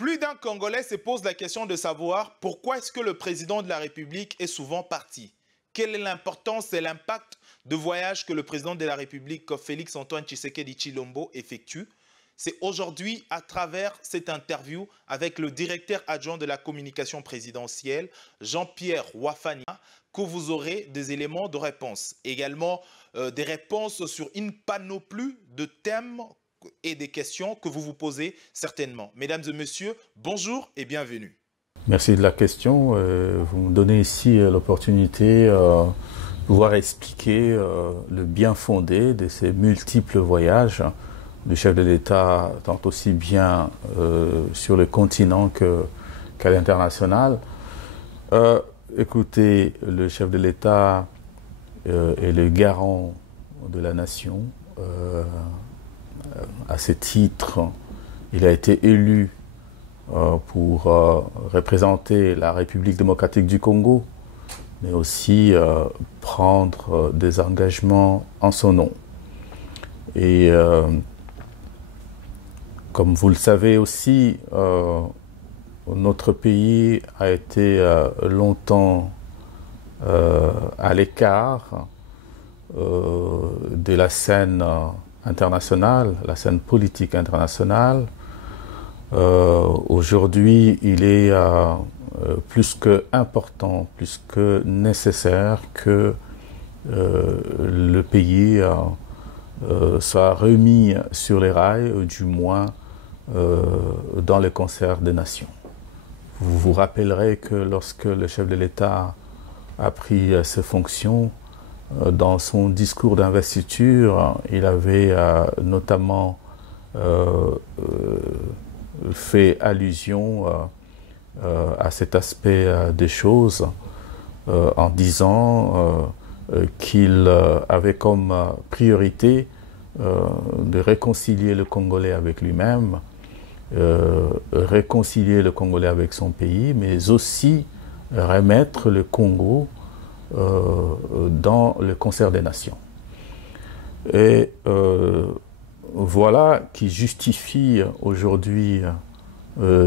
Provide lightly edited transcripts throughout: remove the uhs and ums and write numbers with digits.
Plus d'un Congolais se pose la question de savoir pourquoi est-ce que le président de la République est souvent parti. Quelle est l'importance et l'impact de voyage que le président de la République, Félix-Antoine Tshisekedi Tshilombo, effectue? C'est aujourd'hui, à travers cette interview avec le directeur adjoint de la communication présidentielle, Jean-Pierre Wafania, que vous aurez des éléments de réponse. Également, des réponses sur une panoplie de thèmes et des questions que vous vous posez certainement. Mesdames et messieurs, bonjour et bienvenue. Merci de la question. Vous me donnez ici l'opportunité de pouvoir expliquer le bien fondé de ces multiples voyages du chef de l'État, tant aussi bien sur le continent qu'à l'international. Écoutez, le chef de l'État est le garant de la nation. À ce titre, il a été élu pour représenter la République démocratique du Congo, mais aussi prendre des engagements en son nom. Et comme vous le savez aussi, notre pays a été longtemps à l'écart de la scène internationale, la scène politique internationale. Aujourd'hui, il est plus que important, plus que nécessaire que le pays soit remis sur les rails, du moins dans le concert des nations. Vous vous rappellerez que lorsque le chef de l'État a pris ses fonctions, dans son discours d'investiture, il avait notamment fait allusion à cet aspect des choses en disant qu'il avait comme priorité de réconcilier le Congolais avec lui-même, réconcilier le Congolais avec son pays, mais aussi remettre le Congo dans le concert des nations. Et voilà qui justifie aujourd'hui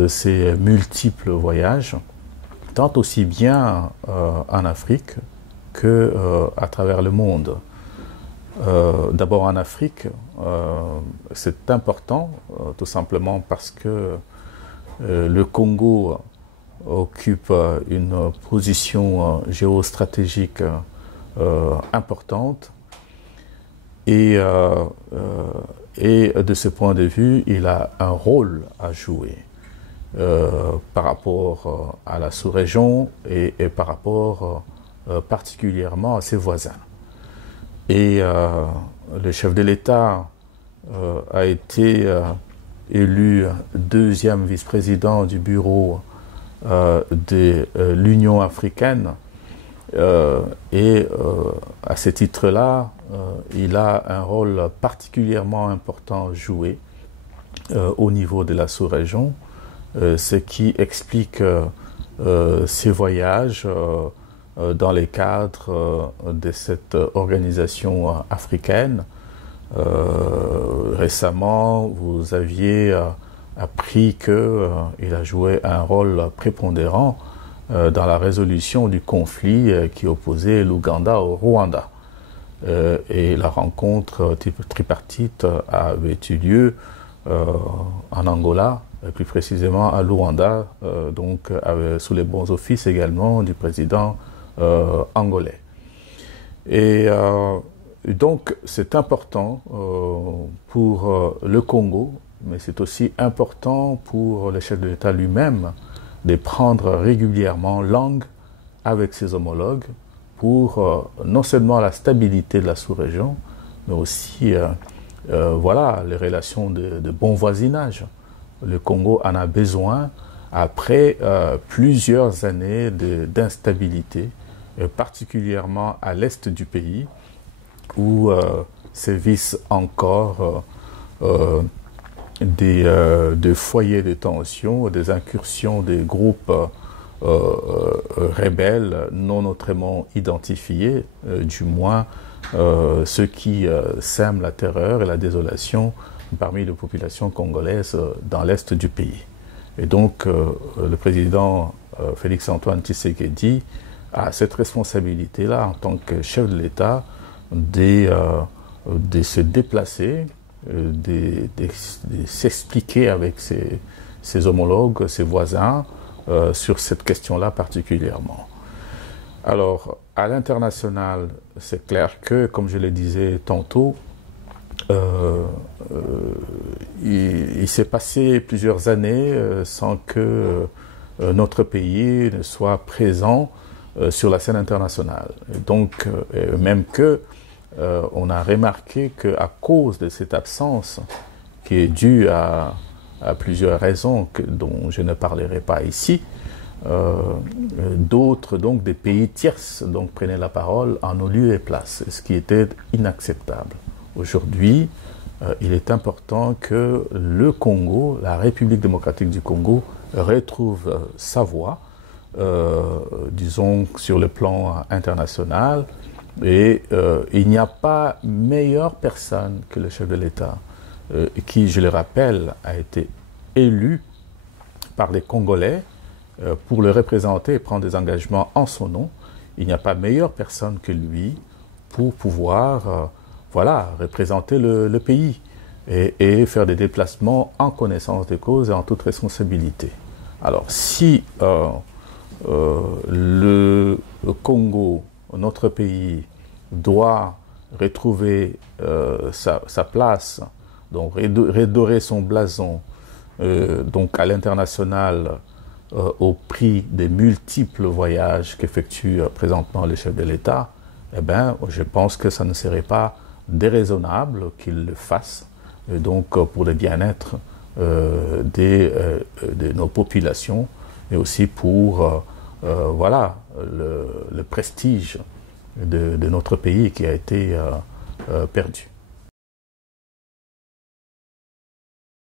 ces multiples voyages, tant aussi bien en Afrique qu'à travers le monde. D'abord en Afrique, c'est important, tout simplement parce que le Congo occupe une position géostratégique importante et de ce point de vue, il a un rôle à jouer par rapport à la sous-région et par rapport particulièrement à ses voisins. Et le chef de l'État a été élu deuxième vice-président du bureau de l'Union africaine et à ce titre-là, il a un rôle particulièrement important à jouer au niveau de la sous-région, ce qui explique ses voyages dans les cadres de cette organisation africaine. Récemment, vous aviez appris qu'il a joué un rôle prépondérant dans la résolution du conflit qui opposait l'Ouganda au Rwanda. Et la rencontre tripartite avait eu lieu en Angola, plus précisément à Luanda, donc sous les bons offices également du président angolais. Et donc c'est important pour le Congo, mais c'est aussi important pour le chef de l'État lui-même de prendre régulièrement langue avec ses homologues pour non seulement la stabilité de la sous-région, mais aussi voilà, les relations de bon voisinage. Le Congo en a besoin après plusieurs années d'instabilité, particulièrement à l'est du pays, où sévissent encore des foyers de tension, des incursions des groupes rebelles non autrement identifiés, du moins ceux qui sèment la terreur et la désolation parmi les populations congolaises dans l'est du pays. Et donc, le président Félix-Antoine Tshisekedi a cette responsabilité-là, en tant que chef de l'État, de se déplacer, de s'expliquer avec ses homologues, ses voisins, sur cette question-là particulièrement. Alors, à l'international, c'est clair que, comme je le disais tantôt, il s'est passé plusieurs années sans que notre pays ne soit présent sur la scène internationale. Et donc, même que on a remarqué qu'à cause de cette absence, qui est due à plusieurs raisons dont je ne parlerai pas ici, d'autres, donc des pays tierces, donc prenaient la parole en nos lieux et places, ce qui était inacceptable. Aujourd'hui, il est important que le Congo, la République démocratique du Congo, retrouve sa voix, disons, sur le plan international. Et il n'y a pas meilleure personne que le chef de l'État, qui, je le rappelle, a été élu par les Congolais pour le représenter et prendre des engagements en son nom. Il n'y a pas meilleure personne que lui pour pouvoir voilà, représenter le pays et faire des déplacements en connaissance de cause et en toute responsabilité. Alors, si le Congo, notre pays, doit retrouver sa place, donc redorer son blason, donc à l'international, au prix des multiples voyages qu'effectue présentement le chef de l'État, eh bien, je pense que ça ne serait pas déraisonnable qu'il le fasse, et donc pour le bien-être de nos populations, et aussi pour voilà, le prestige de notre pays qui a été perdu.